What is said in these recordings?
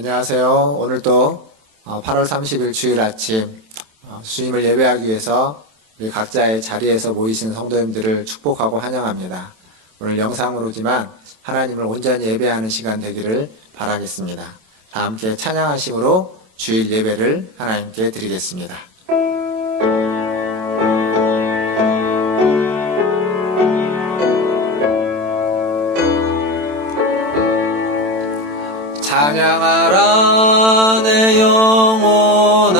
안녕하세요. 오늘도 8월 30일 주일 아침 주님을 예배하기 위해서 우리 각자의 자리에서 모이신 성도님들을 축복하고 환영합니다. 오늘 영상으로지만 하나님을 온전히 예배하는 시간 되기를 바라겠습니다. 다 함께 찬양하심으로 주일 예배를 하나님께 드리겠습니다. 찬양하라 내 영혼아,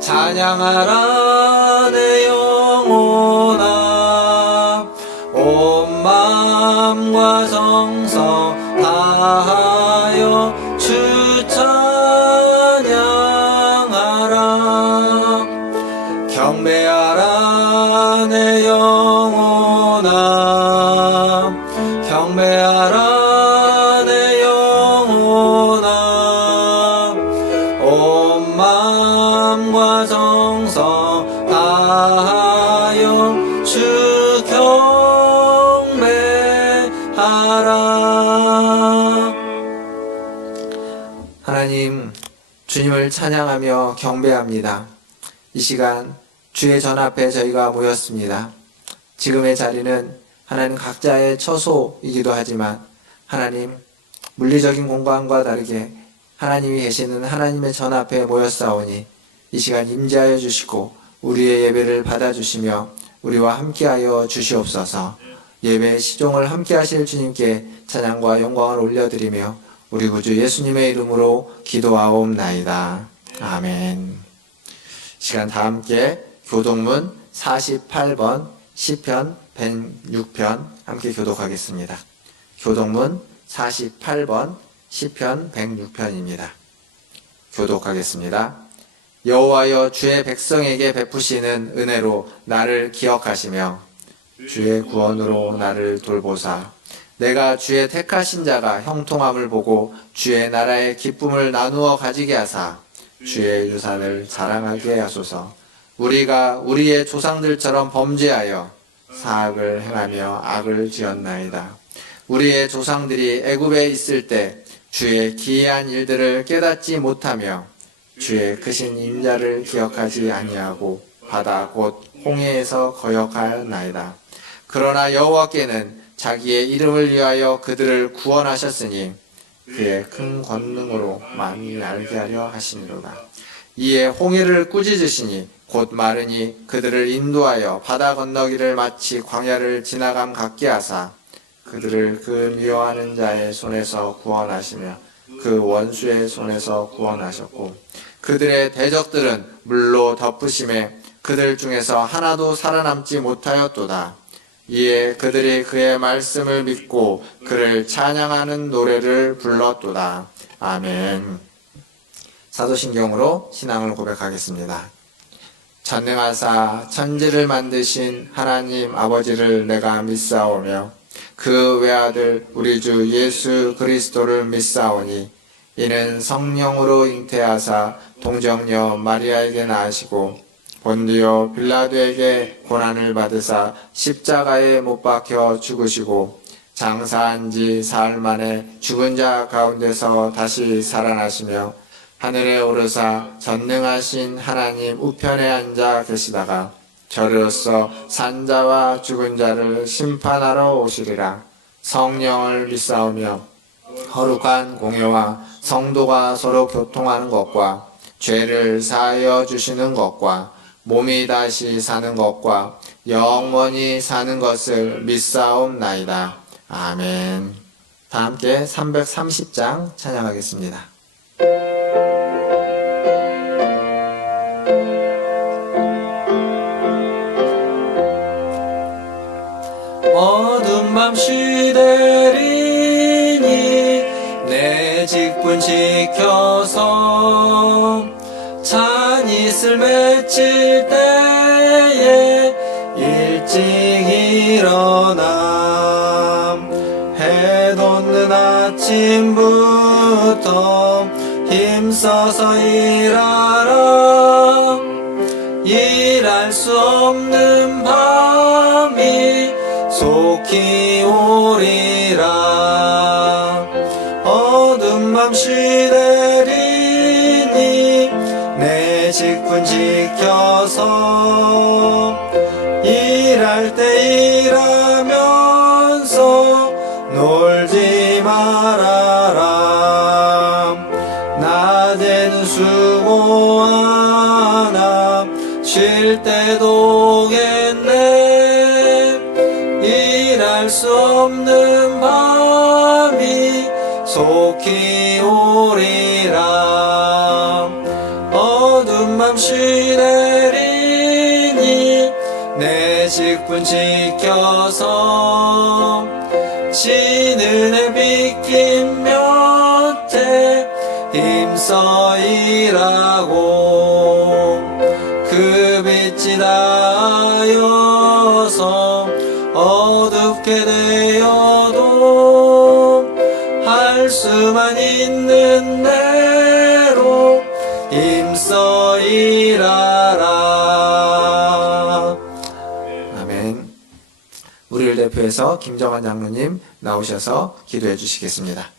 찬양하라 내 영혼아, 온 마음과 정성 다하여 주 찬양하라. 경배하라 내 영혼아, 경배하라 정성 다하여 주 경배하라. 하나님, 주님을 찬양하며 경배합니다. 이 시간 주의 전 앞에 저희가 모였습니다. 지금의 자리는 하나님 각자의 처소이기도 하지만 하나님 물리적인 공간과 다르게 하나님이 계시는 하나님의 전 앞에 모였사오니 이 시간 임재하여 주시고 우리의 예배를 받아주시며 우리와 함께하여 주시옵소서. 예배의 시종을 함께하실 주님께 찬양과 영광을 올려드리며 우리 구주 예수님의 이름으로 기도하옵나이다. 아멘. 시간 다 함께 교독문 48번 시편 106편 함께 교독하겠습니다. 교독문 48번 시편 106편입니다. 교독하겠습니다. 여호와여, 주의 백성에게 베푸시는 은혜로 나를 기억하시며 주의 구원으로 나를 돌보사 내가 주의 택하신 자가 형통함을 보고 주의 나라의 기쁨을 나누어 가지게 하사 주의 유산을 자랑하게 하소서. 우리가 우리의 조상들처럼 범죄하여 사악을 행하며 악을 지었나이다. 우리의 조상들이 애굽에 있을 때 주의 기이한 일들을 깨닫지 못하며 주의 크신 인자를 기억하지 아니하고 바다 곧 홍해에서 거역하였나이다. 그러나 여호와께는 자기의 이름을 위하여 그들을 구원하셨으니 그의 큰 권능으로 많이 알게 하려 하시니로다. 이에 홍해를 꾸짖으시니 곧 마르니 그들을 인도하여 바다 건너기를 마치 광야를 지나감 같게 하사 그들을 그 미워하는 자의 손에서 구원하시며 그 원수의 손에서 구원하셨고 그들의 대적들은 물로 덮으심에 그들 중에서 하나도 살아남지 못하였도다. 이에 그들이 그의 말씀을 믿고 그를 찬양하는 노래를 불렀도다. 아멘. 사도신경으로 신앙을 고백하겠습니다. 전능하사 천지를 만드신 하나님 아버지를 내가 믿사오며 그 외아들 우리 주 예수 그리스도를 믿사오니 이는 성령으로 잉태하사 동정녀 마리아에게 낳으시고 본디오 빌라도에게 고난을 받으사 십자가에 못 박혀 죽으시고 장사한 지 사흘 만에 죽은 자 가운데서 다시 살아나시며 하늘에 오르사 전능하신 하나님 우편에 앉아 계시다가 저리로서 산자와 죽은 자를 심판하러 오시리라. 성령을 믿사오며 거룩한 공회와 성도가 서로 교통하는 것과 죄를 사하여 주시는 것과 몸이 다시 사는 것과 영원히 사는 것을 믿사옵나이다. 아멘. 다 함께 330장 찬양하겠습니다. 어두운 밤 시대리니 내 직분 지켜서 잔이슬 맺힐 때에 일찍 일어나 해 돋는 아침부터 힘써서 일하라. 일할 수 없는 밤이 속히 오리라. 어둠 어두운 밤시 내리니 내 직분 지켜서 일할 때 일하면서 놀지 말아라. 낮에는 수고하나 쉴 때도 오겠네. 일할 수 없는 밤이 속히 오리라. 어두운 밤시 내리니 내 직분 지켜서 지는 해 비킨 몇해 힘써 일하고 그 빛이 닿아여서 어둡게 되어도 할 수만 있는 대로 힘써 일하라. 아멘. 우리를 대표해서 김정환 장로님 나오셔서 기도해 주시겠습니다.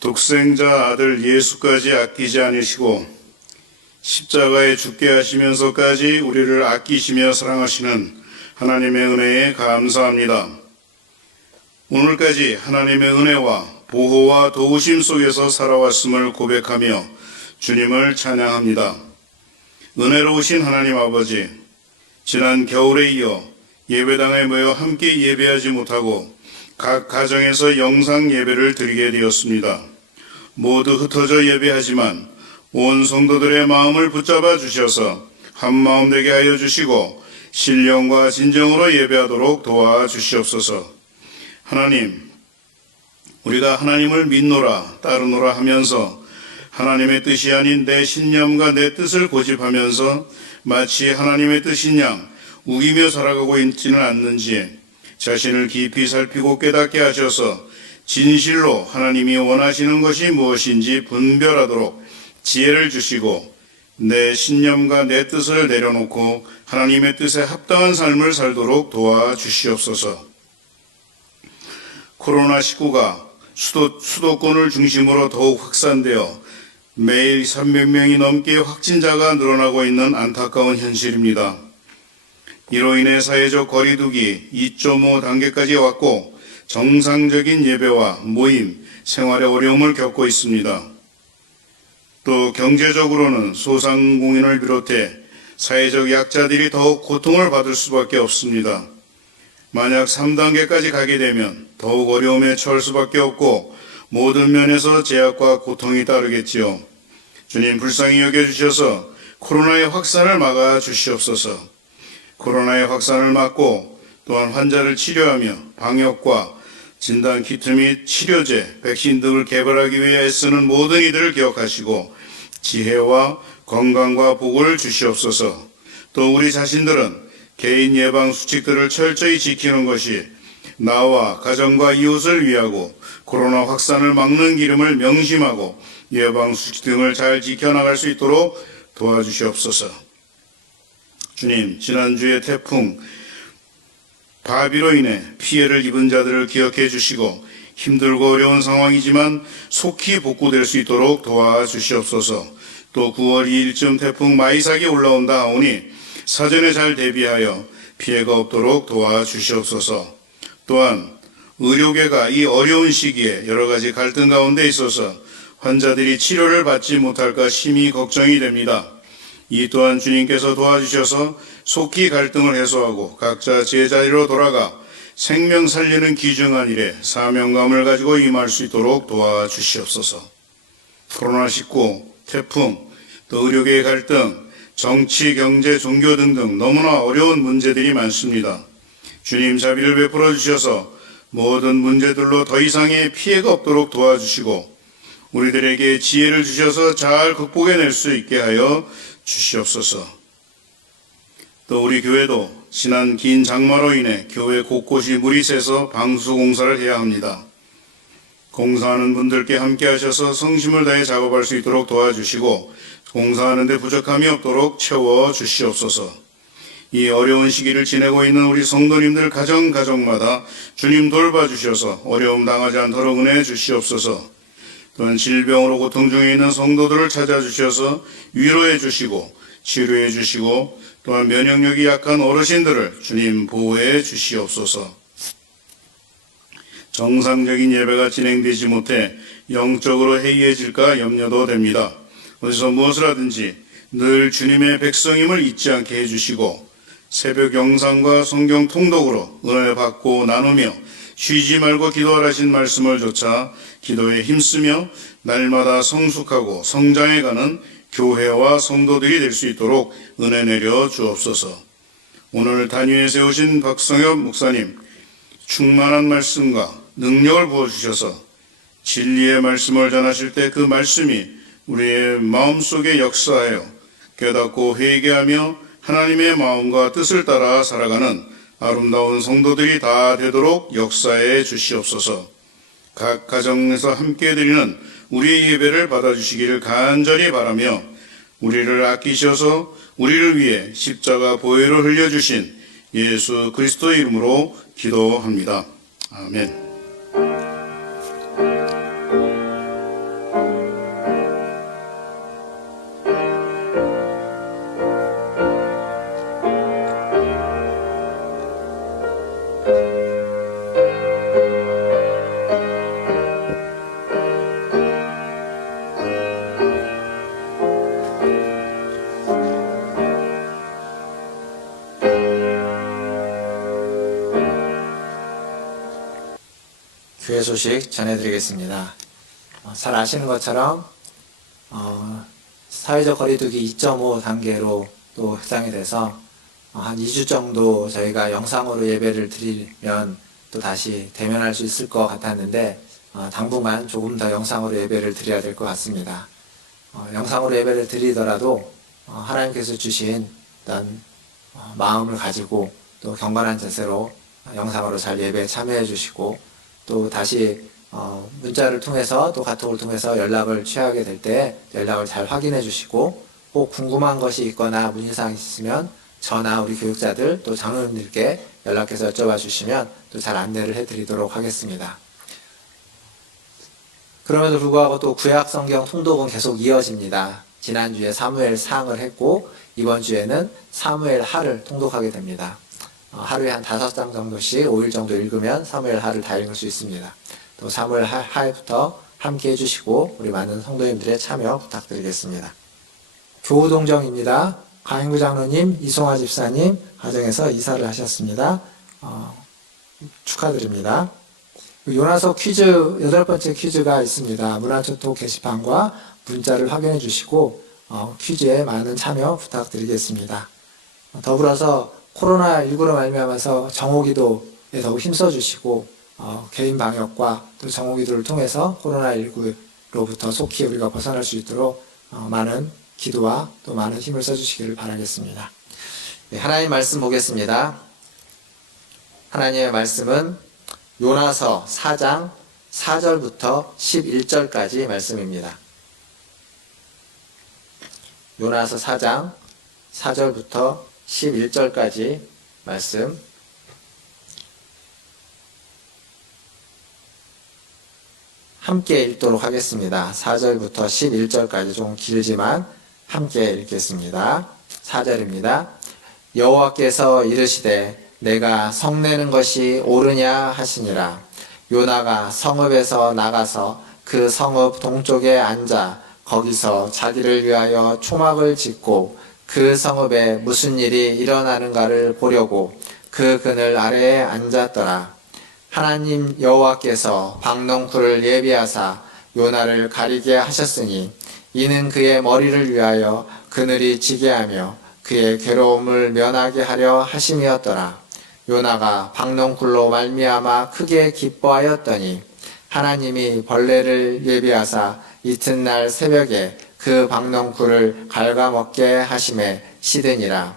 독생자 아들 예수까지 아끼지 않으시고 십자가에 죽게 하시면서까지 우리를 아끼시며 사랑하시는 하나님의 은혜에 감사합니다. 오늘까지 하나님의 은혜와 보호와 도우심 속에서 살아왔음을 고백하며 주님을 찬양합니다. 은혜로우신 하나님 아버지, 지난 겨울에 이어 예배당에 모여 함께 예배하지 못하고 각 가정에서 영상 예배를 드리게 되었습니다. 모두 흩어져 예배하지만 온 성도들의 마음을 붙잡아 주셔서 한마음 되게 하여 주시고 신령과 진정으로 예배하도록 도와주시옵소서. 하나님, 우리가 하나님을 믿노라 따르노라 하면서 하나님의 뜻이 아닌 내 신념과 내 뜻을 고집하면서 마치 하나님의 뜻인 양 우기며 살아가고 있지는 않는지 자신을 깊이 살피고 깨닫게 하셔서 진실로 하나님이 원하시는 것이 무엇인지 분별하도록 지혜를 주시고 내 신념과 내 뜻을 내려놓고 하나님의 뜻에 합당한 삶을 살도록 도와주시옵소서. 코로나19가 수도권을 중심으로 더욱 확산되어 매일 300명이 넘게 확진자가 늘어나고 있는 안타까운 현실입니다. 이로 인해 사회적 거리두기 2.5 단계까지 왔고 정상적인 예배와 모임, 생활에 어려움을 겪고 있습니다. 또 경제적으로는 소상공인을 비롯해 사회적 약자들이 더욱 고통을 받을 수밖에 없습니다. 만약 3단계까지 가게 되면 더욱 어려움에 처할 수밖에 없고 모든 면에서 제약과 고통이 따르겠지요. 주님 불쌍히 여겨주셔서 코로나의 확산을 막아 주시옵소서. 코로나의 확산을 막고 또한 환자를 치료하며 방역과 진단키트 및 치료제, 백신 등을 개발하기 위해 애쓰는 모든 이들을 기억하시고 지혜와 건강과 복을 주시옵소서. 또 우리 자신들은 개인 예방 수칙들을 철저히 지키는 것이 나와 가정과 이웃을 위하고 코로나 확산을 막는 기름을 명심하고 예방 수칙 등을 잘 지켜나갈 수 있도록 도와주시옵소서. 주님, 지난주에 태풍 바비로 인해 피해를 입은 자들을 기억해 주시고 힘들고 어려운 상황이지만 속히 복구될 수 있도록 도와주시옵소서. 또 9월 2일쯤 태풍 마이삭이 올라온다 하오니 사전에 잘 대비하여 피해가 없도록 도와주시옵소서. 또한 의료계가 이 어려운 시기에 여러 가지 갈등 가운데 있어서 환자들이 치료를 받지 못할까 심히 걱정이 됩니다. 이 또한 주님께서 도와주셔서 속히 갈등을 해소하고 각자 제자리로 돌아가 생명 살리는 귀중한 일에 사명감을 가지고 임할 수 있도록 도와주시옵소서. 코로나19, 태풍, 또 의료계의 갈등, 정치, 경제, 종교 등등 너무나 어려운 문제들이 많습니다. 주님 자비를 베풀어 주셔서 모든 문제들로 더 이상의 피해가 없도록 도와주시고 우리들에게 지혜를 주셔서 잘 극복해낼 수 있게 하여 주시옵소서. 또 우리 교회도 지난 긴 장마로 인해 교회 곳곳이 물이 새서 방수 공사를 해야 합니다. 공사하는 분들께 함께 하셔서 성심을 다해 작업할 수 있도록 도와주시고 봉사하는 데 부족함이 없도록 채워 주시옵소서. 이 어려운 시기를 지내고 있는 우리 성도님들 가정마다 주님 돌봐주셔서 어려움 당하지 않도록 은혜 주시옵소서. 또한 질병으로 고통 중에 있는 성도들을 찾아주셔서 위로해 주시고 치료해 주시고 또한 면역력이 약한 어르신들을 주님 보호해 주시옵소서. 정상적인 예배가 진행되지 못해 영적으로 해이해질까 염려도 됩니다. 어디서 무엇을 하든지 늘 주님의 백성임을 잊지 않게 해주시고 새벽 영상과 성경 통독으로 은혜 받고 나누며 쉬지 말고 기도하라신 말씀을 조차 기도에 힘쓰며 날마다 성숙하고 성장해가는 교회와 성도들이 될 수 있도록 은혜 내려 주옵소서. 오늘 단위에 세우신 박성엽 목사님 충만한 말씀과 능력을 부어주셔서 진리의 말씀을 전하실 때 그 말씀이 우리의 마음속에 역사하여 깨닫고 회개하며 하나님의 마음과 뜻을 따라 살아가는 아름다운 성도들이 다 되도록 역사해 주시옵소서. 각 가정에서 함께 드리는 우리의 예배를 받아주시기를 간절히 바라며 우리를 아끼셔서 우리를 위해 십자가 보혈을 흘려주신 예수 그리스도의 이름으로 기도합니다. 아멘. 교회 소식 전해드리겠습니다. 잘 아시는 것처럼 사회적 거리두기 2.5 단계로 또 해당이 돼서 한 2주 정도 저희가 영상으로 예배를 드리면 또 다시 대면할 수 있을 것 같았는데 당분간 조금 더 영상으로 예배를 드려야 될 것 같습니다. 영상으로 예배를 드리더라도 하나님께서 주신 어떤 마음을 가지고 또 경건한 자세로 영상으로 잘 예배에 참여해 주시고 또 다시 문자를 통해서 또 카톡을 통해서 연락을 취하게 될 때 연락을 잘 확인해 주시고 꼭 궁금한 것이 있거나 문의사항이 있으면 저나 우리 교육자들 또 장로님들께 연락해서 여쭤봐 주시면 또 잘 안내를 해드리도록 하겠습니다. 그럼에도 불구하고 또 구약 성경 통독은 계속 이어집니다. 지난주에 사무엘 상을 했고 이번 주에는 사무엘 하를 통독하게 됩니다. 하루에 한 5장 정도씩 5일 정도 읽으면 사무엘 하를 다 읽을 수 있습니다. 또 사무엘 하부터 함께 해주시고 우리 많은 성도님들의 참여 부탁드리겠습니다. 교우동정입니다. 강인구 장로님, 이송화 집사님 가정에서 이사를 하셨습니다. 축하드립니다. 요나서 퀴즈 8번째 퀴즈가 있습니다. 문화초톡 게시판과 문자를 확인해 주시고 퀴즈에 많은 참여 부탁드리겠습니다. 더불어서 코로나19로 말미암아서 정오기도에 더욱 힘써주시고 개인 방역과 또 정오기도를 통해서 코로나19로부터 속히 우리가 벗어날 수 있도록 많은 기도와 또 많은 힘을 써주시기를 바라겠습니다. 네, 하나님 말씀 보겠습니다. 하나님의 말씀은 요나서 4장 4절부터 11절까지 말씀입니다. 요나서 4장 4절부터 11절까지 말씀 함께 읽도록 하겠습니다. 4절부터 11절까지 좀 길지만 함께 읽겠습니다. 4절입니다. 여호와께서 이르시되 내가 성내는 것이 옳으냐 하시니라. 요나가 성읍에서 나가서 그 성읍 동쪽에 앉아 거기서 자기를 위하여 초막을 짓고 그 성읍에 무슨 일이 일어나는가를 보려고 그 그늘 아래에 앉았더라. 하나님 여호와께서 박넝쿨을 예비하사 요나를 가리게 하셨으니 이는 그의 머리를 위하여 그늘이 지게 하며 그의 괴로움을 면하게 하려 하심이었더라. 요나가 박넝쿨로 말미암아 크게 기뻐하였더니 하나님이 벌레를 예비하사 이튿날 새벽에 그 박넝쿨을 갉아먹게 하심에 시드니라.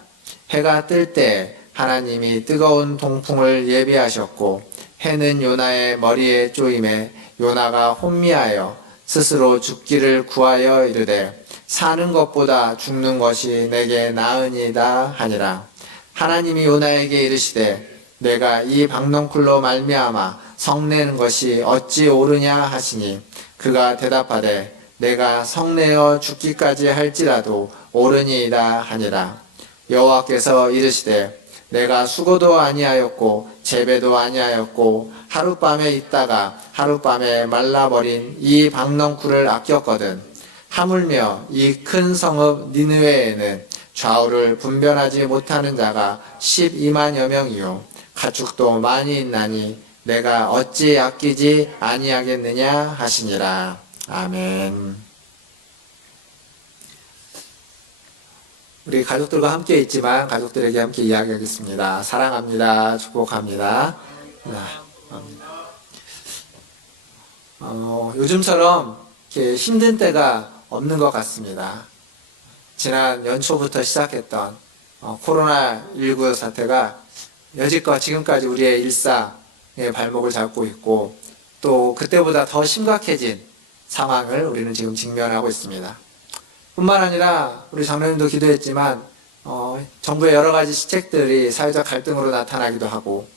해가 뜰 때 하나님이 뜨거운 동풍을 예비하셨고 해는 요나의 머리에 쪼임에 요나가 혼미하여 스스로 죽기를 구하여 이르되 사는 것보다 죽는 것이 내게 나으니이다 하니라. 하나님이 요나에게 이르시되 내가 이 박넝쿨로 말미암아 성내는 것이 어찌 옳으냐 하시니 그가 대답하되 내가 성내어 죽기까지 할지라도 옳으니이다 하니라. 여호와께서 이르시되 내가 수고도 아니하였고 재배도 아니하였고 하룻밤에 있다가 하룻밤에 말라버린 이 박넝쿨을 아꼈거든. 하물며 이 큰 성읍 니느웨에는 좌우를 분별하지 못하는 자가 12만여 명이요 가축도 많이 있나니 내가 어찌 아끼지 아니하겠느냐 하시니라. 아멘. 우리 가족들과 함께 있지만 가족들에게 함께 이야기하겠습니다. 사랑합니다. 축복합니다. 요즘처럼 이렇게 힘든 때가 없는 것 같습니다. 지난 연초부터 시작했던 코로나19 사태가 여지껏 지금까지 우리의 일상의 발목을 잡고 있고 또 그때보다 더 심각해진 상황을 우리는 지금 직면하고 있습니다. 뿐만 아니라 우리 장로님도 기도했지만 정부의 여러 가지 시책들이 사회적 갈등으로 나타나기도 하고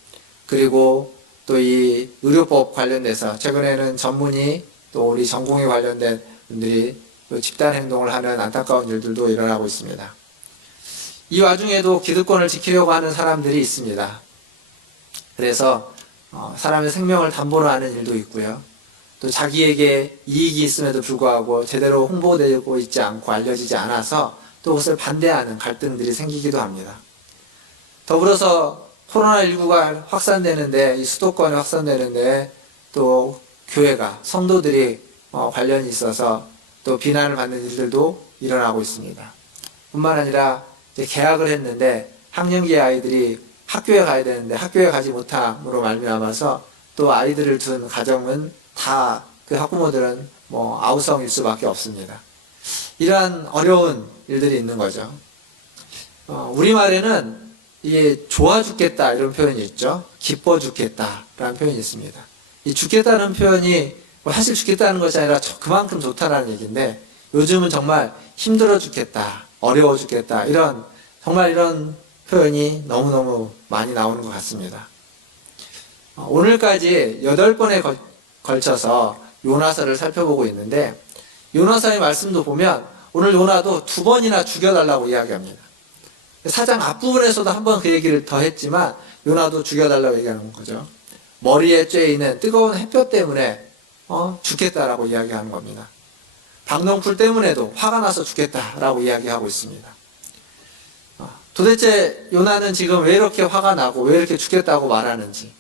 그리고 또 이 의료법 관련돼서 최근에는 전문의 또 우리 전공의 관련된 분들이 또 집단 행동을 하는 안타까운 일들도 일어나고 있습니다. 이 와중에도 기득권을 지키려고 하는 사람들이 있습니다. 그래서 사람의 생명을 담보로 하는 일도 있고요. 또 자기에게 이익이 있음에도 불구하고 제대로 홍보되고 있지 않고 알려지지 않아서 또 그것을 반대하는 갈등들이 생기기도 합니다. 더불어서 코로나19가 확산되는데 이 수도권에 확산되는데 또 교회가 성도들이 관련이 있어서 또 비난을 받는 일들도 일어나고 있습니다. 뿐만 아니라 이제 개학을 했는데 학령기의 아이들이 학교에 가야 되는데 학교에 가지 못함으로 말미암아서 또 아이들을 둔 가정은 다 그 학부모들은 아우성일 수밖에 없습니다. 이러한 어려운 일들이 있는 거죠. 우리말에는 이게 좋아 죽겠다 이런 표현이 있죠. 기뻐 죽겠다라는 표현이 있습니다. 이 죽겠다는 표현이 사실 죽겠다는 것이 아니라 그만큼 좋다라는 얘기인데 요즘은 정말 힘들어 죽겠다, 어려워 죽겠다 정말 이런 표현이 너무너무 많이 나오는 것 같습니다. 오늘까지 8번에 걸쳐서 요나서를 살펴보고 있는데 요나서의 말씀도 보면 오늘 요나도 2번이나 죽여달라고 이야기합니다. 4장 앞부분에서도 한번 그 얘기를 더 했지만 요나도 죽여달라고 얘기하는 거죠. 머리에 쬐이는 뜨거운 햇볕 때문에 죽겠다라고 이야기하는 겁니다. 박넝쿨 때문에도 화가 나서 죽겠다라고 이야기하고 있습니다. 도대체 요나는 지금 왜 이렇게 화가 나고 왜 이렇게 죽겠다고 말하는지.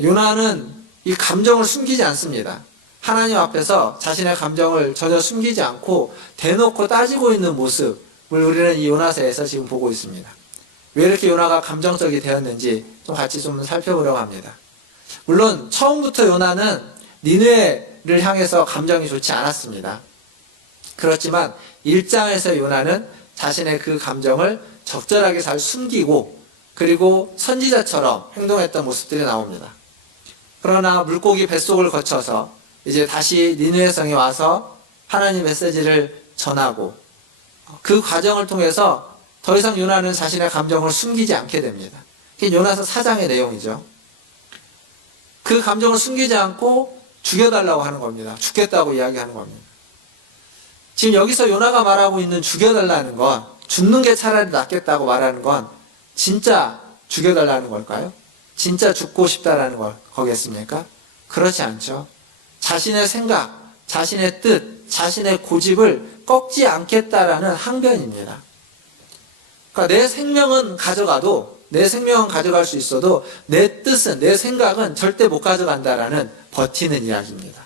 요나는 이 감정을 숨기지 않습니다. 하나님 앞에서 자신의 감정을 전혀 숨기지 않고 대놓고 따지고 있는 모습을 우리는 이 요나서에서 지금 보고 있습니다. 왜 이렇게 요나가 감정적이 되었는지 같이 좀 살펴보려고 합니다. 물론 처음부터 요나는 니느웨를 향해서 감정이 좋지 않았습니다. 그렇지만 1장에서 요나는 자신의 그 감정을 적절하게 잘 숨기고 그리고 선지자처럼 행동했던 모습들이 나옵니다. 그러나 물고기 뱃속을 거쳐서 이제 다시 니느웨 성에 와서 하나님 메시지를 전하고 그 과정을 통해서 더 이상 요나는 자신의 감정을 숨기지 않게 됩니다. 그게 요나서 4장의 내용이죠. 그 감정을 숨기지 않고 죽여달라고 하는 겁니다. 죽겠다고 이야기하는 겁니다. 지금 여기서 요나가 말하고 있는 죽여달라는 건 죽는 게 차라리 낫겠다고 말하는 건 진짜 죽여달라는 걸까요? 진짜 죽고 싶다라는 거겠습니까? 그렇지 않죠. 자신의 생각, 자신의 뜻, 자신의 고집을 꺾지 않겠다라는 항변입니다. 그러니까 내 생명은 가져가도 내 생명은 가져갈 수 있어도 내 뜻은 내 생각은 절대 못 가져간다라는 버티는 이야기입니다.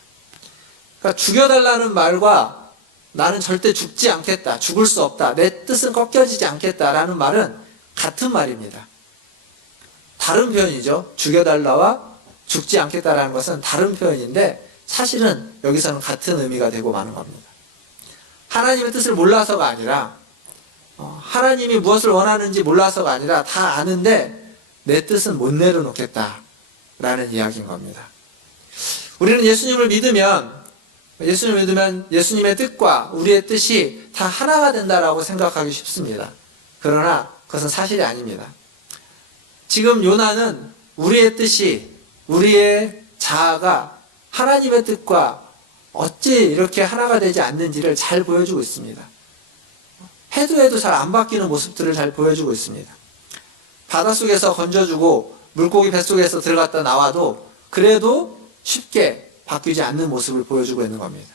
그러니까 죽여달라는 말과 나는 절대 죽지 않겠다, 죽을 수 없다, 내 뜻은 꺾여지지 않겠다라는 말은 같은 말입니다. 다른 표현이죠. 죽여달라와 죽지 않겠다라는 것은 다른 표현인데 사실은 여기서는 같은 의미가 되고 마는 겁니다. 하나님의 뜻을 몰라서가 아니라 하나님이 무엇을 원하는지 몰라서가 아니라 다 아는데 내 뜻은 못 내려놓겠다라는 이야기인 겁니다. 우리는 예수님을 믿으면 예수님을 믿으면 예수님의 뜻과 우리의 뜻이 다 하나가 된다라고 생각하기 쉽습니다. 그러나 그것은 사실이 아닙니다. 지금 요나는 우리의 뜻이, 우리의 자아가 하나님의 뜻과 어찌 이렇게 하나가 되지 않는지를 잘 보여주고 있습니다. 해도 잘 안 바뀌는 모습들을 잘 보여주고 있습니다. 바닷속에서 건져주고 물고기 뱃속에서 들어갔다 나와도 그래도 쉽게 바뀌지 않는 모습을 보여주고 있는 겁니다.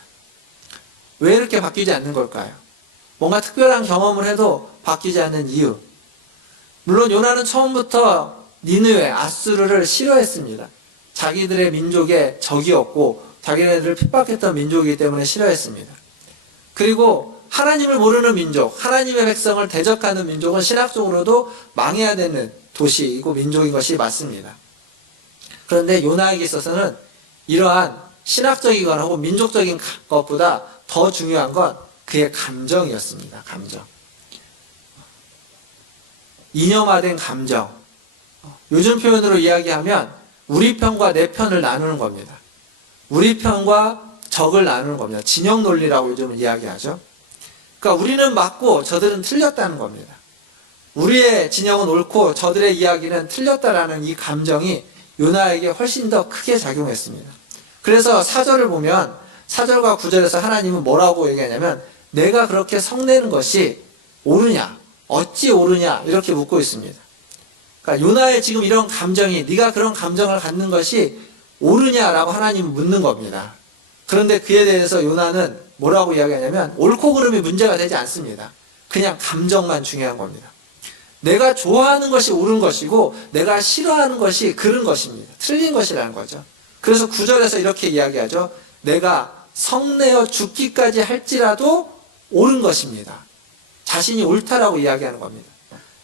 왜 이렇게 바뀌지 않는 걸까요? 뭔가 특별한 경험을 해도 바뀌지 않는 이유. 물론 요나는 처음부터 니느웨, 아수르를 싫어했습니다. 자기들의 민족의 적이었고 자기네들을 핍박했던 민족이기 때문에 싫어했습니다. 그리고 하나님을 모르는 민족, 하나님의 백성을 대적하는 민족은 신학적으로도 망해야 되는 도시이고 민족인 것이 맞습니다. 그런데 요나에게 있어서는 이러한 신학적이거나 혹은 민족적인 것보다 더 중요한 건 그의 감정이었습니다. 감정. 이념화된 감정. 요즘 표현으로 이야기하면 우리 편과 내 편을 나누는 겁니다. 우리 편과 적을 나누는 겁니다. 진영 논리라고 요즘은 이야기하죠. 그러니까 우리는 맞고 저들은 틀렸다는 겁니다. 우리의 진영은 옳고 저들의 이야기는 틀렸다라는 이 감정이 요나에게 훨씬 더 크게 작용했습니다. 그래서 4절을 보면 4절과 9절에서 하나님은 뭐라고 얘기하냐면 내가 그렇게 성내는 것이 옳으냐? 어찌 옳으냐? 이렇게 묻고 있습니다. 그러니까 요나의 지금 이런 감정이 네가 그런 감정을 갖는 것이 옳으냐라고 하나님은 묻는 겁니다. 그런데 그에 대해서 요나는 뭐라고 이야기하냐면 옳고 그름이 문제가 되지 않습니다. 그냥 감정만 중요한 겁니다. 내가 좋아하는 것이 옳은 것이고 내가 싫어하는 것이 그른 것입니다. 틀린 것이라는 거죠. 그래서 9절에서 이렇게 이야기하죠. 내가 성내어 죽기까지 할지라도 옳은 것입니다. 자신이 옳다라고 이야기하는 겁니다.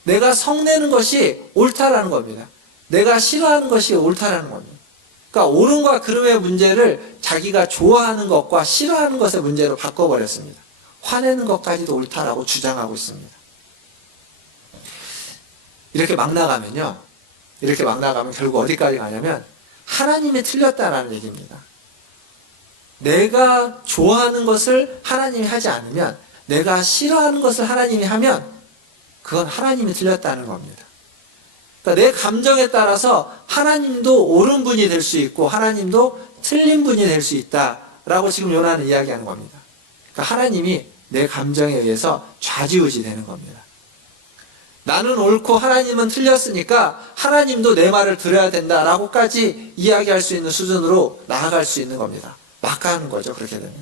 내가 성내는 것이 옳다라는 겁니다. 내가 싫어하는 것이 옳다라는 겁니다. 그러니까 옳음과 그름의 문제를 자기가 좋아하는 것과 싫어하는 것의 문제로 바꿔버렸습니다. 화내는 것까지도 옳다라고 주장하고 있습니다. 이렇게 막 나가면요. 이렇게 막 나가면 결국 어디까지 가냐면 하나님이 틀렸다라는 얘기입니다. 내가 좋아하는 것을 하나님이 하지 않으면, 내가 싫어하는 것을 하나님이 하면 그건 하나님이 틀렸다는 겁니다. 그러니까 내 감정에 따라서 하나님도 옳은 분이 될 수 있고 하나님도 틀린 분이 될 수 있다라고 지금 요나는 이야기하는 겁니다. 그러니까 하나님이 내 감정에 의해서 좌지우지 되는 겁니다. 나는 옳고 하나님은 틀렸으니까 하나님도 내 말을 들어야 된다라고까지 이야기할 수 있는 수준으로 나아갈 수 있는 겁니다. 막 가는 거죠. 그렇게 되면.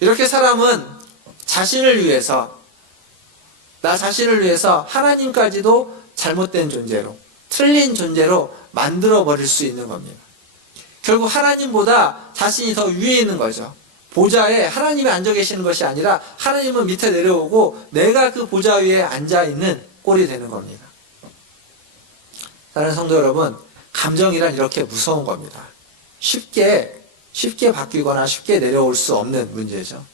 이렇게 사람은 자신을 위해서, 나 자신을 위해서 하나님까지도 잘못된 존재로, 틀린 존재로 만들어버릴 수 있는 겁니다. 결국 하나님보다 자신이 더 위에 있는 거죠. 보좌에 하나님이 앉아 계시는 것이 아니라 하나님은 밑에 내려오고 내가 그 보좌 위에 앉아있는 꼴이 되는 겁니다. 다른 성도 여러분, 감정이란 이렇게 무서운 겁니다. 쉽게 바뀌거나 쉽게 내려올 수 없는 문제죠.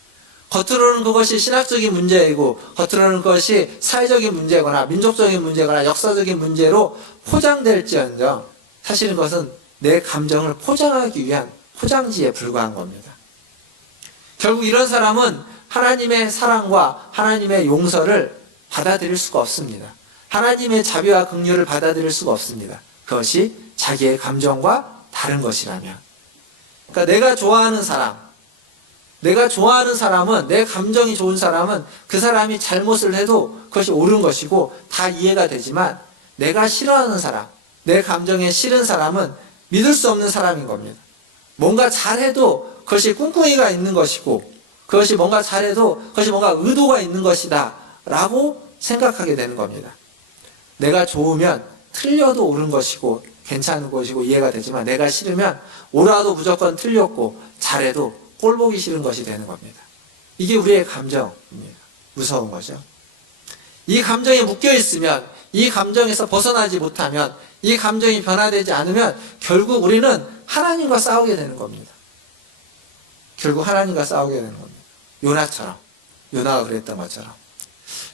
겉으로는 그것이 신학적인 문제이고 겉으로는 그것이 사회적인 문제거나 민족적인 문제거나 역사적인 문제로 포장될지언정 사실은 그것은 내 감정을 포장하기 위한 포장지에 불과한 겁니다. 결국 이런 사람은 하나님의 사랑과 하나님의 용서를 받아들일 수가 없습니다. 하나님의 자비와 긍휼을 받아들일 수가 없습니다. 그것이 자기의 감정과 다른 것이라면. 그러니까 내가 좋아하는 사람은, 내 감정이 좋은 사람은 그 사람이 잘못을 해도 그것이 옳은 것이고 다 이해가 되지만 내가 싫어하는 사람, 내 감정에 싫은 사람은 믿을 수 없는 사람인 겁니다. 뭔가 잘해도 그것이 꿍꿍이가 있는 것이고 그것이 뭔가 잘해도 그것이 뭔가 의도가 있는 것이다 라고 생각하게 되는 겁니다. 내가 좋으면 틀려도 옳은 것이고 괜찮은 것이고 이해가 되지만 내가 싫으면 옳아도 무조건 틀렸고 잘해도 꼴보기 싫은 것이 되는 겁니다. 이게 우리의 감정입니다. 무서운 거죠. 이 감정에 묶여 있으면, 이 감정에서 벗어나지 못하면, 이 감정이 변화되지 않으면 결국 우리는 하나님과 싸우게 되는 겁니다. 결국 하나님과 싸우게 되는 겁니다. 요나처럼, 요나가 그랬던 것처럼.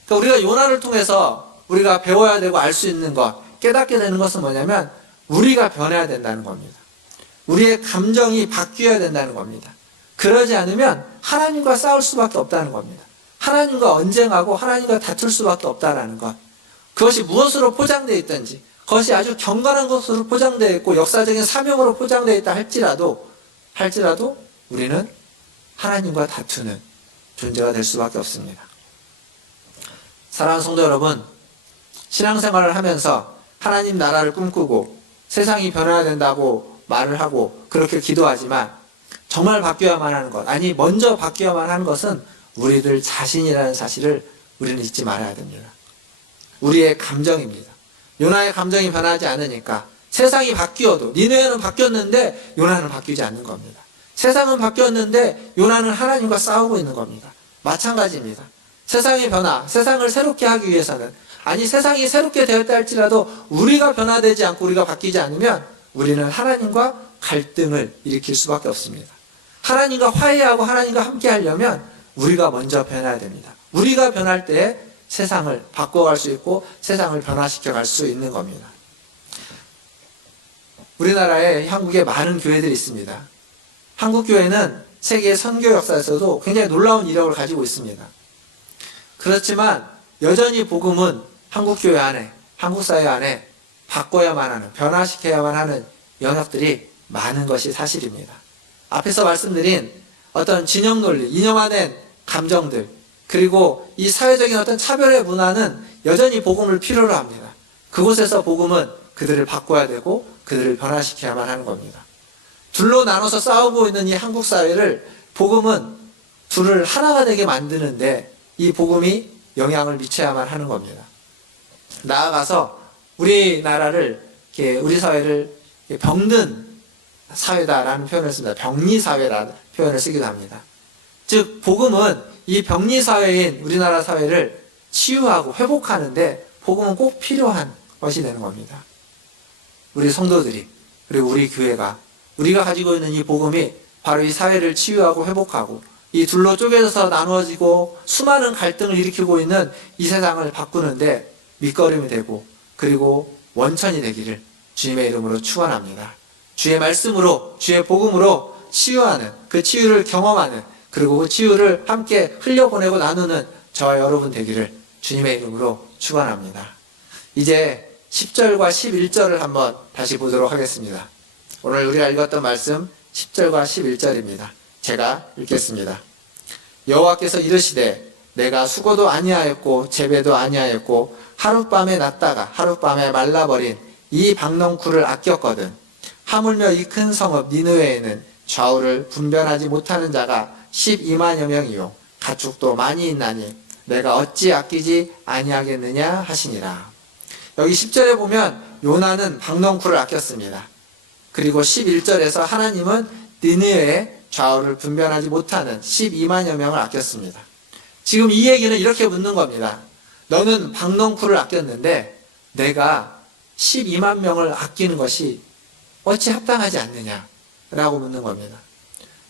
그러니까 우리가 요나를 통해서 우리가 배워야 되고 알 수 있는 것, 깨닫게 되는 것은 뭐냐면 우리가 변해야 된다는 겁니다. 우리의 감정이 바뀌어야 된다는 겁니다. 그러지 않으면 하나님과 싸울 수밖에 없다는 겁니다. 하나님과 언쟁하고 하나님과 다툴 수밖에 없다는 것. 그것이 무엇으로 포장되어 있든지, 그것이 아주 경건한 것으로 포장되어 있고 역사적인 사명으로 포장되어 있다 할지라도 우리는 하나님과 다투는 존재가 될 수밖에 없습니다. 사랑하는 성도 여러분, 신앙생활을 하면서 하나님 나라를 꿈꾸고 세상이 변화해야 된다고 말을 하고 그렇게 기도하지만 정말 바뀌어야만 하는 것, 아니 먼저 바뀌어야만 하는 것은 우리들 자신이라는 사실을 우리는 잊지 말아야 됩니다. 우리의 감정입니다. 요나의 감정이 변하지 않으니까 세상이 바뀌어도, 니느웨는 바뀌었는데 요나는 바뀌지 않는 겁니다. 세상은 바뀌었는데 요나는 하나님과 싸우고 있는 겁니다. 마찬가지입니다. 세상의 변화, 세상을 새롭게 하기 위해서는, 아니 세상이 새롭게 되었다 할지라도 우리가 변화되지 않고 우리가 바뀌지 않으면 우리는 하나님과 갈등을 일으킬 수밖에 없습니다. 하나님과 화해하고 하나님과 함께 하려면 우리가 먼저 변해야 됩니다. 우리가 변할 때 세상을 바꿔갈 수 있고 세상을 변화시켜 갈 수 있는 겁니다. 우리나라에, 한국에 많은 교회들이 있습니다. 한국 교회는 세계 선교 역사에서도 굉장히 놀라운 이력을 가지고 있습니다. 그렇지만 여전히 복음은 한국 교회 안에, 한국 사회 안에 바꿔야만 하는, 변화시켜야만 하는 영역들이 많은 것이 사실입니다. 앞에서 말씀드린 어떤 진영 논리, 이념화된 감정들, 그리고 이 사회적인 어떤 차별의 문화는 여전히 복음을 필요로 합니다. 그곳에서 복음은 그들을 바꿔야 되고 그들을 변화시켜야만 하는 겁니다. 둘로 나눠서 싸우고 있는 이 한국 사회를 복음은 둘을 하나가 되게 만드는데 이 복음이 영향을 미쳐야만 하는 겁니다. 나아가서 우리나라를, 우리 사회를 병든 사회다라는 표현을 씁니다. 병리사회라는 표현을 쓰기도 합니다. 즉 복음은 이 병리사회인 우리나라 사회를 치유하고 회복하는데 복음은 꼭 필요한 것이 되는 겁니다. 우리 성도들이, 그리고 우리 교회가, 우리가 가지고 있는 이 복음이 바로 이 사회를 치유하고 회복하고 이 둘로 쪼개져서 나누어지고 수많은 갈등을 일으키고 있는 이 세상을 바꾸는데 밑거름이 되고 그리고 원천이 되기를 주님의 이름으로 축원합니다. 주의 말씀으로, 주의 복음으로 치유하는, 그 치유를 경험하는, 그리고 그 치유를 함께 흘려보내고 나누는 저와 여러분 되기를 주님의 이름으로 축원합니다. 이제 10절과 11절을 한번 다시 보도록 하겠습니다. 오늘 우리가 읽었던 말씀 10절과 11절입니다. 제가 읽겠습니다. 여호와께서 이르시되 내가 수고도 아니하였고 재배도 아니하였고 하룻밤에 났다가 하룻밤에 말라버린 이 박넝쿨을 아꼈거든. 하물며 이 큰 성읍 니느웨에는 좌우를 분별하지 못하는 자가 12만여 명이요 가축도 많이 있나니 내가 어찌 아끼지 아니하겠느냐 하시니라. 여기 10절에 보면 요나는 박넝쿨을 아꼈습니다. 그리고 11절에서 하나님은 니느웨의 좌우를 분별하지 못하는 12만여 명을 아꼈습니다. 지금 이 얘기는 이렇게 묻는 겁니다. 너는 박넝쿨을 아꼈는데 내가 12만 명을 아끼는 것이 어찌 합당하지 않느냐라고 묻는 겁니다.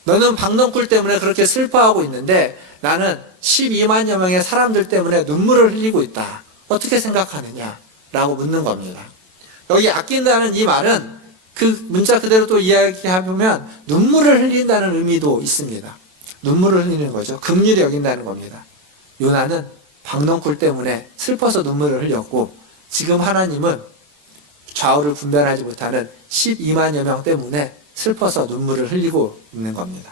너는 박넝쿨 때문에 그렇게 슬퍼하고 있는데 나는 12만여 명의 사람들 때문에 눈물을 흘리고 있다. 어떻게 생각하느냐라고 묻는 겁니다. 여기 아낀다는 이 말은 그 문자 그대로 또 이야기해보면 눈물을 흘린다는 의미도 있습니다. 눈물을 흘리는 거죠. 긍휼히 여긴다는 겁니다. 요나는 박넝쿨 때문에 슬퍼서 눈물을 흘렸고 지금 하나님은 좌우를 분별하지 못하는 12만여 명 때문에 슬퍼서 눈물을 흘리고 있는 겁니다.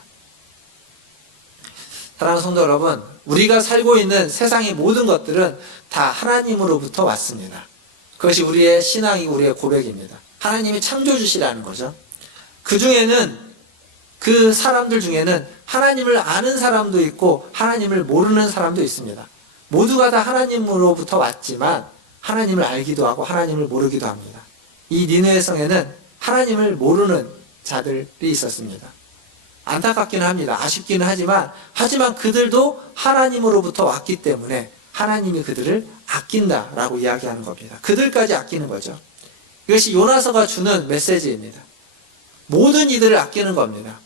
사랑하는 성도 여러분, 우리가 살고 있는 세상의 모든 것들은 다 하나님으로부터 왔습니다. 그것이 우리의 신앙이고 우리의 고백입니다. 하나님이 창조주시라는 거죠. 그 중에는, 그 사람들 중에는 하나님을 아는 사람도 있고 하나님을 모르는 사람도 있습니다. 모두가 다 하나님으로부터 왔지만 하나님을 알기도 하고 하나님을 모르기도 합니다. 이 니느웨 성에는 하나님을 모르는 자들이 있었습니다. 안타깝기는 합니다. 아쉽기는 하지만 그들도 하나님으로부터 왔기 때문에 하나님이 그들을 아낀다라고 이야기하는 겁니다. 그들까지 아끼는 거죠. 이것이 요나서가 주는 메시지입니다. 모든 이들을 아끼는 겁니다.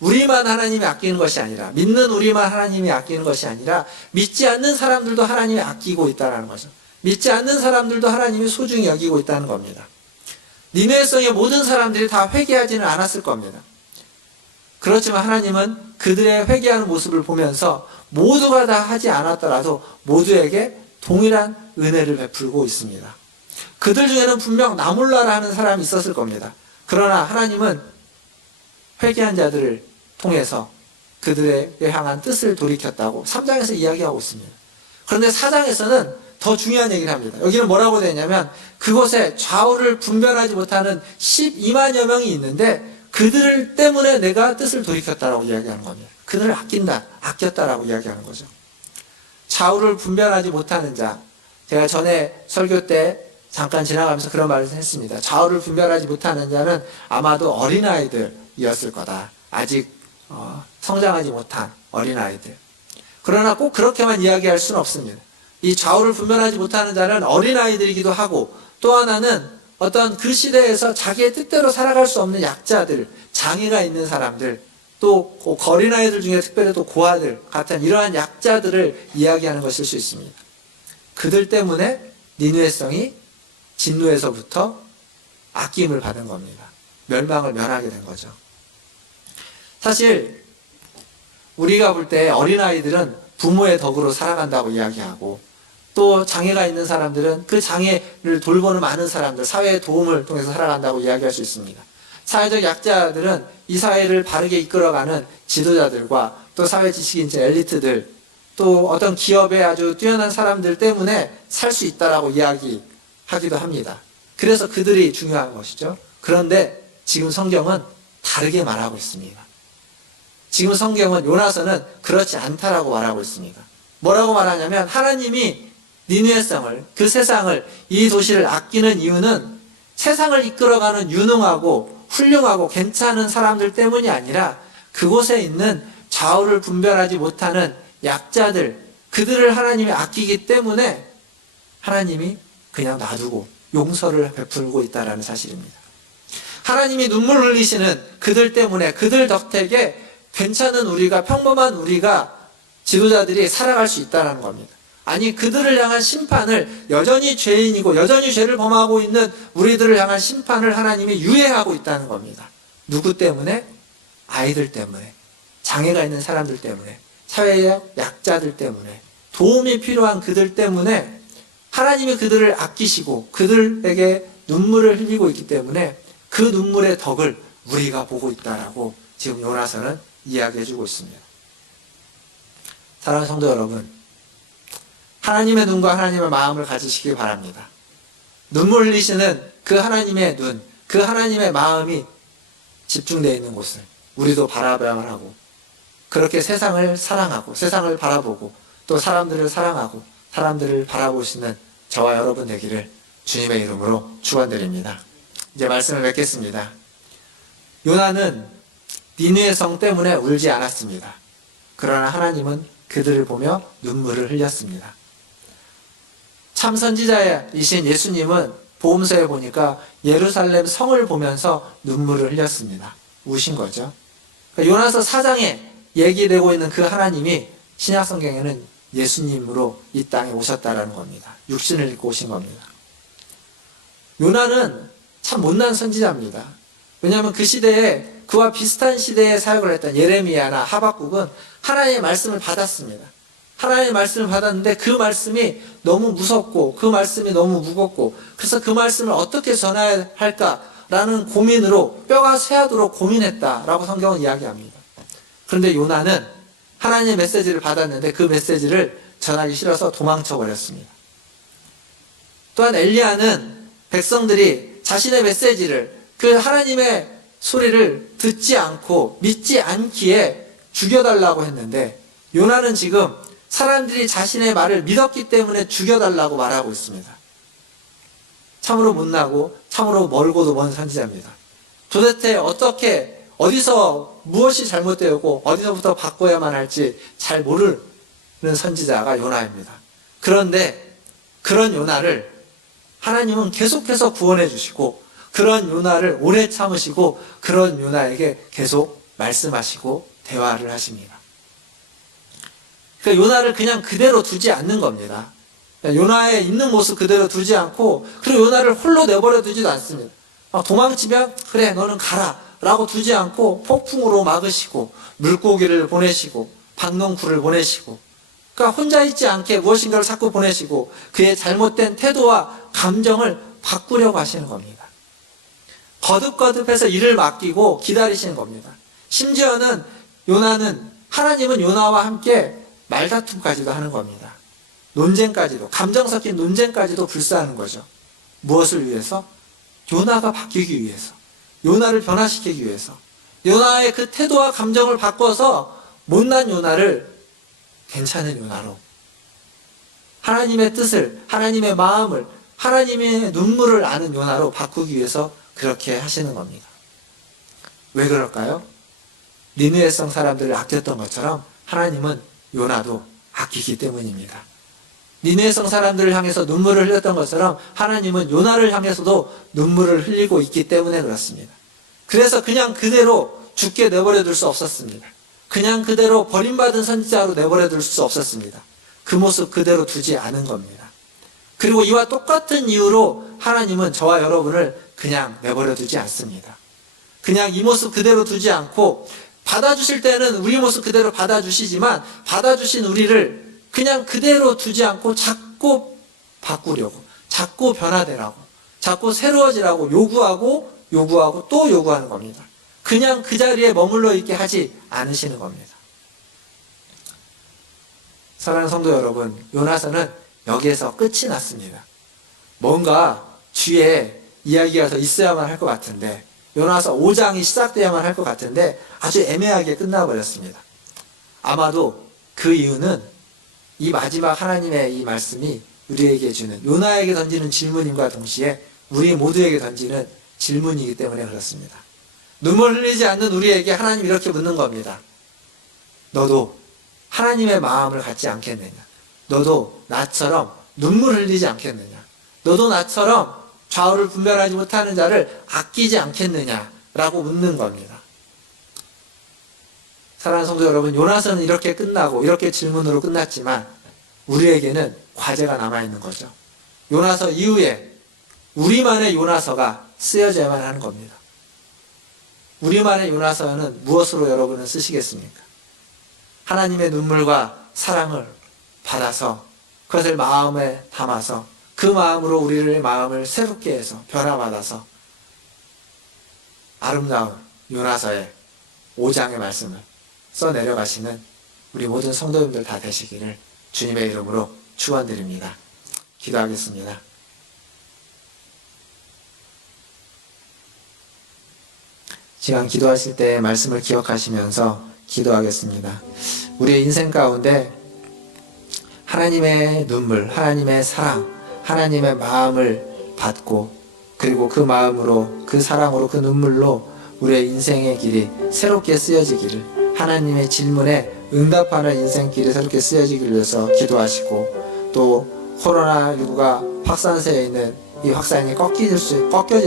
우리만 하나님이 아끼는 것이 아니라, 믿는 우리만 하나님이 아끼는 것이 아니라 믿지 않는 사람들도 하나님이 아끼고 있다는 거죠. 믿지 않는 사람들도 하나님이 소중히 여기고 있다는 겁니다. 니느웨 성의 모든 사람들이 다 회개하지는 않았을 겁니다. 그렇지만 하나님은 그들의 회개하는 모습을 보면서 모두가 다 하지 않았더라도 모두에게 동일한 은혜를 베풀고 있습니다. 그들 중에는 분명 나 몰라라 하는 사람이 있었을 겁니다. 그러나 하나님은 회개한 자들을 통해서 그들에게 향한 뜻을 돌이켰다고 3장에서 이야기하고 있습니다. 그런데 4장에서는 더 중요한 얘기를 합니다. 여기는 뭐라고 되어 있냐면 그곳에 좌우를 분별하지 못하는 12만여 명이 있는데 그들 때문에 내가 뜻을 돌이켰다라고 이야기하는 겁니다. 그들을 아꼈다라고 이야기하는 거죠. 좌우를 분별하지 못하는 자. 제가 전에 설교 때 잠깐 지나가면서 그런 말을 했습니다. 좌우를 분별하지 못하는 자는 아마도 어린아이들이었을 거다. 아직 성장하지 못한 어린아이들. 그러나 꼭 그렇게만 이야기할 수는 없습니다. 이 좌우를 분별하지 못하는 자는 어린아이들이기도 하고 또 하나는 어떤 그 시대에서 자기의 뜻대로 살아갈 수 없는 약자들, 장애가 있는 사람들, 또 어린아이들 중에 특별히 또 고아들 같은 이러한 약자들을 이야기하는 것일 수 있습니다. 그들 때문에 니느웨 성이 진노에서부터 아낌을 받은 겁니다. 멸망을 면하게 된 거죠. 사실 우리가 볼 때 어린아이들은 부모의 덕으로 살아간다고 이야기하고 또 장애가 있는 사람들은 그 장애를 돌보는 많은 사람들, 사회의 도움을 통해서 살아간다고 이야기할 수 있습니다. 사회적 약자들은 이 사회를 바르게 이끌어가는 지도자들과 또 사회 지식인체 엘리트들, 또 어떤 기업의 아주 뛰어난 사람들 때문에 살 수 있다라고 이야기하기도 합니다. 그래서 그들이 중요한 것이죠. 그런데 지금 성경은 다르게 말하고 있습니다. 지금 성경은 요나서는 그렇지 않다라고 말하고 있습니다. 뭐라고 말하냐면 하나님이 니느웨 성을, 그 세상을, 이 도시를 아끼는 이유는 세상을 이끌어가는 유능하고 훌륭하고 괜찮은 사람들 때문이 아니라 그곳에 있는 좌우를 분별하지 못하는 약자들, 그들을 하나님이 아끼기 때문에 하나님이 그냥 놔두고 용서를 베풀고 있다는 사실입니다. 하나님이 눈물 흘리시는 그들 때문에 그들 덕택에 괜찮은 우리가, 평범한 우리가, 지도자들이 살아갈 수 있다는 겁니다. 아니 그들을 향한 심판을 여전히 죄인이고 여전히 죄를 범하고 있는 우리들을 향한 심판을 하나님이 유예하고 있다는 겁니다. 누구 때문에? 아이들 때문에, 장애가 있는 사람들 때문에, 사회의 약자들 때문에, 도움이 필요한 그들 때문에 하나님이 그들을 아끼시고 그들에게 눈물을 흘리고 있기 때문에 그 눈물의 덕을 우리가 보고 있다라고 지금 요나서는 이야기해주고 있습니다. 사랑하는 성도 여러분, 하나님의 눈과 하나님의 마음을 가지시기 바랍니다. 눈물 흘리시는 그 하나님의 눈, 그 하나님의 마음이 집중되어 있는 곳을 우리도 바라봐야만 하고 그렇게 세상을 사랑하고 세상을 바라보고 또 사람들을 사랑하고 사람들을 바라보시는 저와 여러분 되기를 주님의 이름으로 축원드립니다. 이제 말씀을 맺겠습니다. 요나는 니느웨 성 때문에 울지 않았습니다. 그러나 하나님은 그들을 보며 눈물을 흘렸습니다. 참 선지자이신 예수님은 복음서에 보니까 예루살렘 성을 보면서 눈물을 흘렸습니다. 우신 거죠. 요나서 4장에 얘기되고 있는 그 하나님이 신약성경에는 예수님으로 이 땅에 오셨다라는 겁니다. 육신을 입고 오신 겁니다. 요나는 참 못난 선지자입니다. 왜냐하면 그 시대에 그와 비슷한 시대에 사역을 했던 예레미야나 하박국은 하나님의 말씀을 받았습니다. 하나님의 말씀을 받았는데 그 말씀이 너무 무섭고 그 말씀이 너무 무겁고 그래서 그 말씀을 어떻게 전해야 할까라는 고민으로 뼈가 쇠하도록 고민했다라고 성경은 이야기합니다. 그런데 요나는 하나님의 메시지를 받았는데 그 메시지를 전하기 싫어서 도망쳐 버렸습니다. 또한 엘리야는 백성들이 자신의 메시지를 그 하나님의 소리를 듣지 않고 믿지 않기에 죽여달라고 했는데 요나는 지금 사람들이 자신의 말을 믿었기 때문에 죽여달라고 말하고 있습니다. 참으로 못나고 참으로 멀고도 먼 선지자입니다. 도대체 어떻게 어디서 무엇이 잘못되었고 어디서부터 바꿔야만 할지 잘 모르는 선지자가 요나입니다. 그런데 그런 요나를 하나님은 계속해서 구원해 주시고 그런 요나를 오래 참으시고 그런 요나에게 계속 말씀하시고 대화를 하십니다. 그러니까 요나를 그냥 그대로 두지 않는 겁니다. 요나의 있는 모습 그대로 두지 않고 그리고 요나를 홀로 내버려 두지도 않습니다. 도망치면 그래 너는 가라 라고 두지 않고 폭풍으로 막으시고 물고기를 보내시고 박농쿨을 보내시고, 그러니까 혼자 있지 않게 무엇인가를 자꾸 보내시고 그의 잘못된 태도와 감정을 바꾸려고 하시는 겁니다. 거듭거듭해서 일을 맡기고 기다리시는 겁니다. 심지어는 하나님은 요나와 함께 말다툼까지도 하는 겁니다. 논쟁까지도, 감정 섞인 논쟁까지도 불사하는 거죠. 무엇을 위해서? 요나가 바뀌기 위해서, 요나를 변화시키기 위해서, 요나의 그 태도와 감정을 바꿔서 못난 요나를 괜찮은 요나로, 하나님의 뜻을, 하나님의 마음을, 하나님의 눈물을 아는 요나로 바꾸기 위해서 그렇게 하시는 겁니다. 왜 그럴까요? 니느웨 성 사람들을 아꼈던 것처럼 하나님은 요나도 아끼기 때문입니다. 니느웨 성 사람들을 향해서 눈물을 흘렸던 것처럼 하나님은 요나를 향해서도 눈물을 흘리고 있기 때문에 그렇습니다. 그래서 그냥 그대로 죽게 내버려 둘 수 없었습니다. 그냥 그대로 버림받은 선지자로 내버려 둘 수 없었습니다. 그 모습 그대로 두지 않은 겁니다. 그리고 이와 똑같은 이유로 하나님은 저와 여러분을 그냥 내버려 두지 않습니다. 그냥 이 모습 그대로 두지 않고 받아주실 때는 우리 모습 그대로 받아주시지만, 받아주신 우리를 그냥 그대로 두지 않고 자꾸 바꾸려고, 자꾸 변화되라고, 자꾸 새로워지라고 요구하고 또 요구하는 겁니다. 그냥 그 자리에 머물러 있게 하지 않으시는 겁니다. 사랑하는 성도 여러분, 요나서는 여기에서 끝이 났습니다. 뭔가 뒤에 이야기가 더 있어야만 할 것 같은데, 요나서 5장이 시작돼야만 할 것 같은데 아주 애매하게 끝나버렸습니다. 아마도 그 이유는 이 마지막 하나님의 이 말씀이 우리에게 주는, 요나에게 던지는 질문임과 동시에 우리 모두에게 던지는 질문이기 때문에 그렇습니다. 눈물 흘리지 않는 우리에게 하나님 이렇게 묻는 겁니다. 너도 하나님의 마음을 갖지 않겠느냐? 너도 나처럼 눈물 흘리지 않겠느냐? 너도 나처럼 좌우를 분별하지 못하는 자를 아끼지 않겠느냐라고 묻는 겁니다. 사랑하는 성도 여러분, 요나서는 이렇게 끝나고 이렇게 질문으로 끝났지만 우리에게는 과제가 남아있는 거죠. 요나서 이후에 우리만의 요나서가 쓰여져야만 하는 겁니다. 우리만의 요나서는 무엇으로 여러분은 쓰시겠습니까? 하나님의 눈물과 사랑을 받아서 그것을 마음에 담아서 그 마음으로 우리의 마음을 새롭게 해서 변화받아서 아름다운 요나서의 5장의 말씀을 써내려가시는 우리 모든 성도님들 다 되시기를 주님의 이름으로 축원드립니다. 기도하겠습니다. 시간 기도하실 때 말씀을 기억하시면서 기도하겠습니다. 우리의 인생 가운데 하나님의 눈물, 하나님의 사랑, 하나님의 마음을 받고 그리고 그 마음으로, 그 사랑으로, 그 눈물로 우리의 인생의 길이 새롭게 쓰여지기를, 하나님의 질문에 응답하는 인생길이 새롭게 쓰여지기를 위해서 기도하시고, 또 코로나19가 확산세에 있는 이 확산이 꺾여질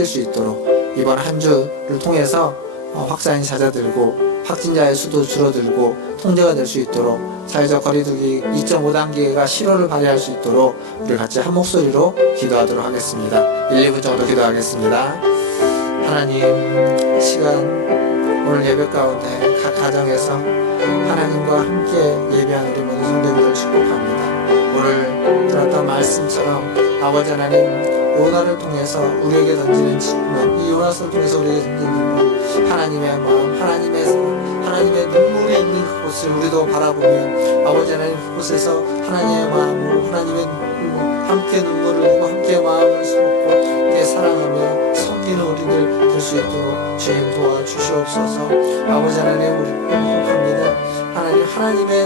수 있도록 이번 한 주를 통해서 확산이 잦아들고 확진자의 수도 줄어들고 통제가 될 수 있도록 사회적 거리두기 2.5단계가 실효를 발휘할 수 있도록 우리 같이 한 목소리로 기도하도록 하겠습니다. 1, 2분 정도 기도하겠습니다. 하나님, 시간 오늘 예배 가운데 각 가정에서 하나님과 함께 예배하는 우리 모든 성도님들을 축복합니다. 오늘 들었던 말씀처럼 아버지 하나님, 요나를 통해서 우리에게 던지는 질문, 이 요나서를 통해서 우리에게 던지는 질문, 하나님의 마음, 하나님의 사랑, 하나님의 눈물이 있는 그곳을 우리도 바라보며 아버지 하나님, 그곳에서 하나님의 마음으로, 하나님의 눈물로 함께 눈물을 흘리고 함께 마음을 쏟고 함께 사랑하며 섬기는 우리들 될 수 있도록 주님 도와주시옵소서. 아버지 하나님, 우리 축복합니다. 하나님의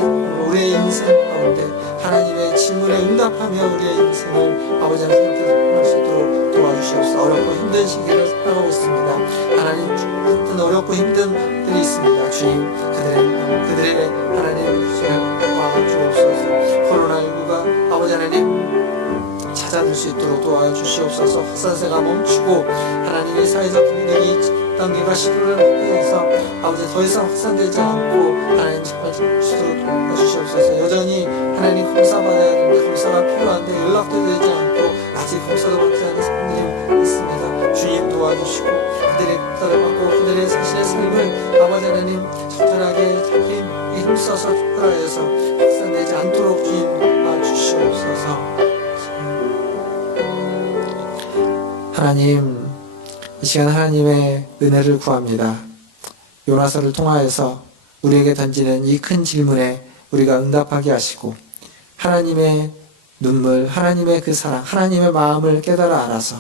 우리의 인생 가운데 하나님의 질문에 응답하며 우리의 인생을 아버지 하나님 할 수 있도록 도와주시옵소서. 어렵고 힘든 시기를 살아가고 있습니다. 하나님, 어떤 어렵고 힘든 일이 있습니다. 주님, 그들의 하나님 마음을 주옵소서. 코로나19가 아버지 하나님 찾아들 수 있도록 도와주시옵소서. 확산세가 멈추고 하나님의 사회적 분위기 단계가 시도를 해서 아버지 더 이상 확산되지 않고 하나님 정말 수도록 도와주시옵소서. 여전히 하나님 검사받아야 되는데 검사가 필요한데 연락도 되지 않고 아직 검사도 받지 않은 사람들이 있습니다. 주님 도와주시고 그들의 받고 그들의 자신의 삶을 아버지 하나님 적절하게 힘써서 축복하여서 확산되지 않도록 주님 주시옵소서. 하나님, 이 시간 하나님의 은혜를 구합니다. 요나서를 통하여서 우리에게 던지는 이 큰 질문에 우리가 응답하게 하시고 하나님의 눈물, 하나님의 그 사랑, 하나님의 마음을 깨달아 알아서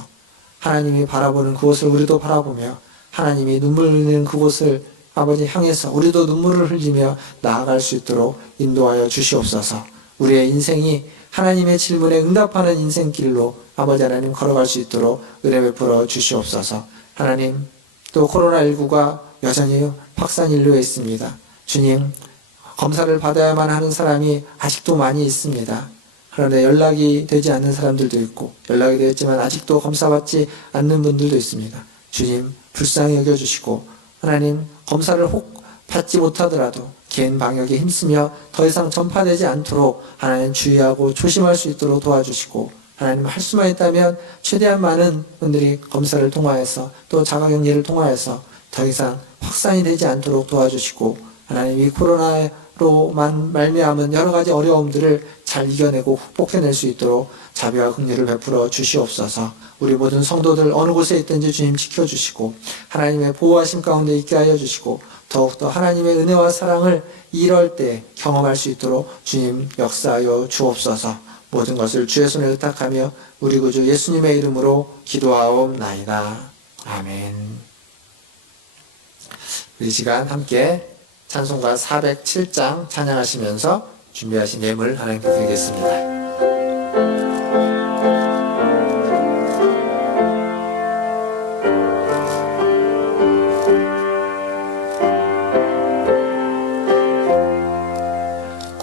하나님이 바라보는 그곳을 우리도 바라보며 하나님이 눈물 흘리는 그곳을 아버지 향해서 우리도 눈물을 흘리며 나아갈 수 있도록 인도하여 주시옵소서. 우리의 인생이 하나님의 질문에 응답하는 인생길로 아버지 하나님 걸어갈 수 있도록 은혜 베풀어 주시옵소서. 하나님, 또 코로나19가 여전히 확산인류에 있습니다. 주님, 검사를 받아야만 하는 사람이 아직도 많이 있습니다. 그런데 연락이 되지 않는 사람들도 있고 연락이 되었지만 아직도 검사받지 않는 분들도 있습니다. 주님, 불쌍히 여겨주시고 하나님, 검사를 혹 받지 못하더라도 개인 방역에 힘쓰며 더 이상 전파되지 않도록 하나님 주의하고 조심할 수 있도록 도와주시고 하나님, 할 수만 있다면 최대한 많은 분들이 검사를 통하여서 또 자가격리를 통하여서 더 이상 확산이 되지 않도록 도와주시고 하나님, 이 코로나로만 말미암은 여러 가지 어려움들을 잘 이겨내고 극복해낼 수 있도록 자비와 긍휼을 베풀어 주시옵소서. 우리 모든 성도들 어느 곳에 있든지 주님 지켜주시고 하나님의 보호하심 가운데 있게 하여 주시고 더욱더 하나님의 은혜와 사랑을 이럴 때 경험할 수 있도록 주님 역사하여 주옵소서. 모든 것을 주의 손에 의탁하며 우리 구주 예수님의 이름으로 기도하옵나이다. 아멘. 이 시간 함께 찬송가 407장 찬양하시면서 준비하신 예물 하나님께 드리겠습니다.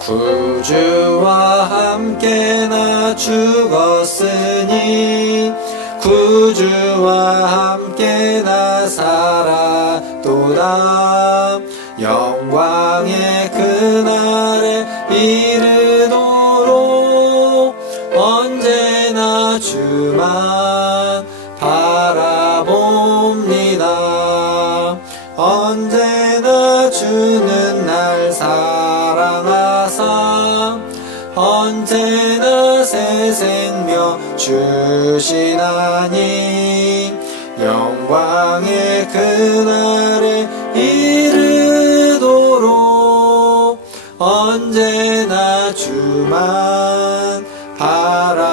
구주와 함께 나 죽었으니 구주와 함께 나 살았도다. 영광의 그날에 이르도록 언제나 주만 바라봅니다. 언제나 주는 날 사랑하사 언제나 새 생명 주시나니 영광의 그날에 이르도록 언제나 주만 바라봅니다.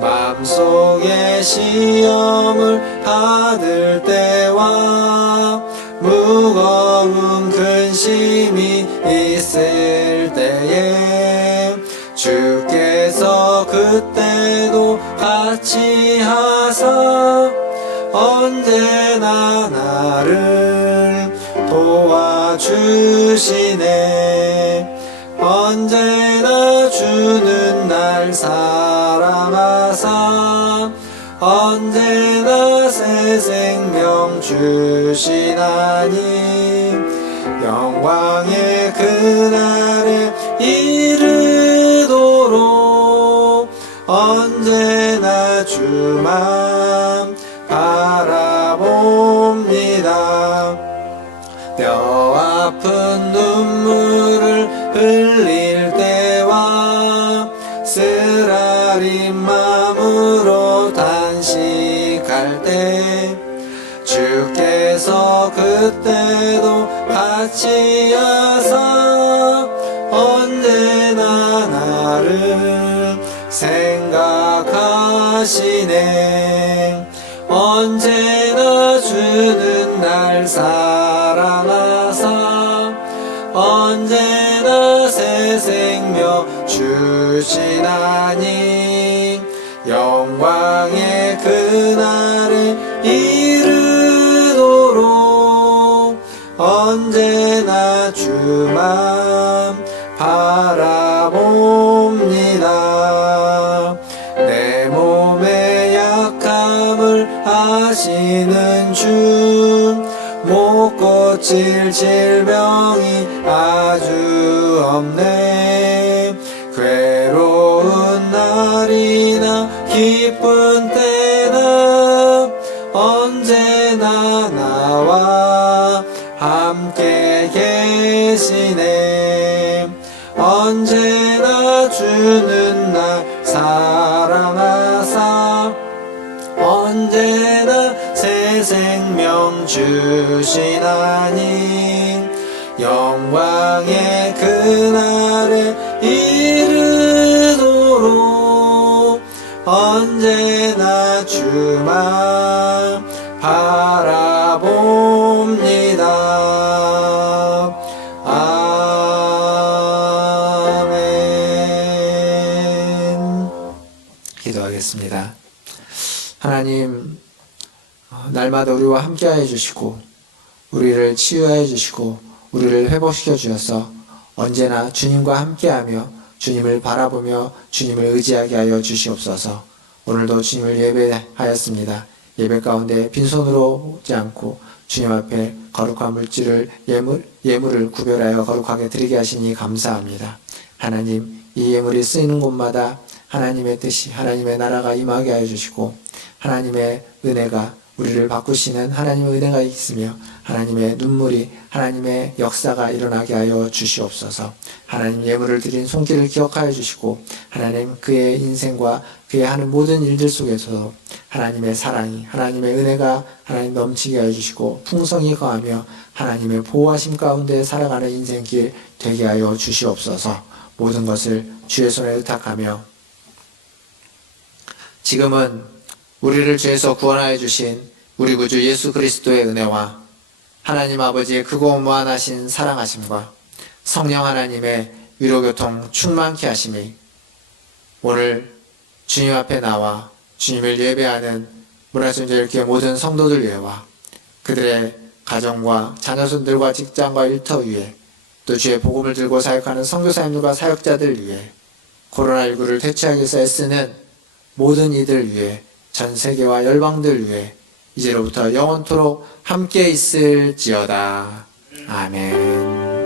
마음속에 시험을 받을 때와 무거운 근심이 있을 때에 주께서 그때도 같이 하사 언제나 나를 도와주시네. 언제나 주는 날 사랑하사 언제나 새 생명 주시나니 영광의 그날에 이르도록 언제나 주만 바라봅니다. 뼈 아픈 눈물을 흘릴 때와 쓰라린 마음으로 단식할 때 주께서 그때도 같이 하사 언제나 나를 생각하시네. 언제나 주는 날 사랑하사 언제나 새 생명 주시나니 영광의 그날에 이르도록 언제나 주만 바라봅니다. 내 몸의 약함을 아시는 주 못 고칠 질병이 아주 없네. 괴로운 날이나 기쁜 때나 사랑하사 언제나 새 생명 주시나니 영광의 그날에 이르도록 언제나 주만 바라봅니다. 아멘. 기도하겠습니다. 하나님, 날마다 우리와 함께하여 주시고 우리를 치유하여 주시고 우리를 회복시켜 주셔서 언제나 주님과 함께하며 주님을 바라보며 주님을 의지하게 하여 주시옵소서. 오늘도 주님을 예배하였습니다. 예배 가운데 빈손으로 오지 않고 주님 앞에 거룩한 물질을 예물을 구별하여 거룩하게 드리게 하시니 감사합니다. 하나님, 이 예물이 쓰이는 곳마다 하나님의 뜻이, 하나님의 나라가 임하게 하여 주시고 하나님의 은혜가 우리를 바꾸시는 하나님의 은혜가 있으며 하나님의 눈물이, 하나님의 역사가 일어나게 하여 주시옵소서. 하나님, 예물을 드린 손길을 기억하여 주시고 하나님, 그의 인생과 그의 하는 모든 일들 속에서 하나님의 사랑이, 하나님의 은혜가 하나님 넘치게 하여 주시고 풍성히 거하며 하나님의 보호하심 가운데 살아가는 인생길 되게 하여 주시옵소서. 모든 것을 주의 손에 의탁하며 지금은 우리를 죄에서 구원하여 주신 우리 구주 예수 그리스도의 은혜와 하나님 아버지의 크고 무한하신 사랑하심과 성령 하나님의 위로교통 충만케 하심이 오늘 주님 앞에 나와 주님을 예배하는 문화순절교회 모든 성도들 위에와 그들의 가정과 자녀손들과 직장과 일터 위에 또 주의 복음을 들고 사역하는 선교사님들과 사역자들 위에 코로나19를 퇴치하기 위해서 애쓰는 모든 이들 위에 전 세계와 열방들 위해 이제로부터 영원토록 함께 있을지어다. 아멘.